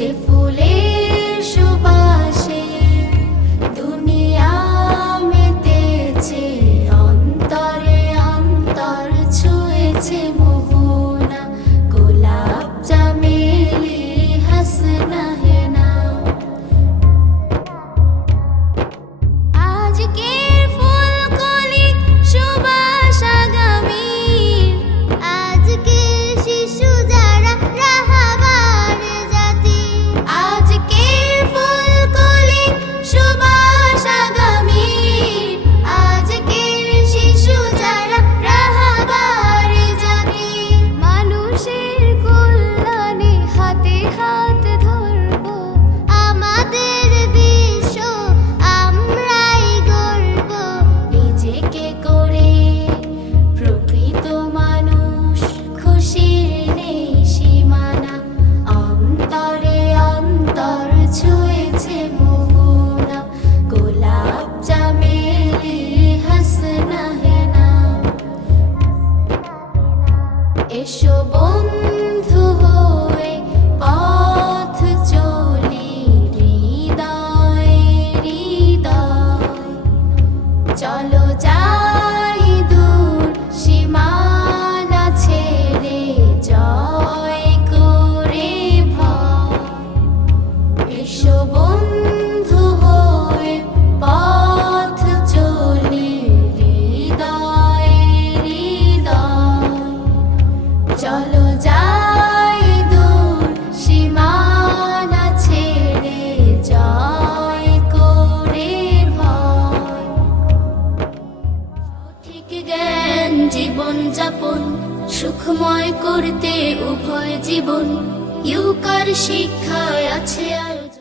সে ফুলের সুবাসে দুনিয়া মেতেছে অন্তরে অন্তর ছুঁয়েছে মন। 梦 জ্ঞান জীবন যাপন সুখময় করতে উভয় জীবন। ইউকার শিক্ষায় আছে আয়োজন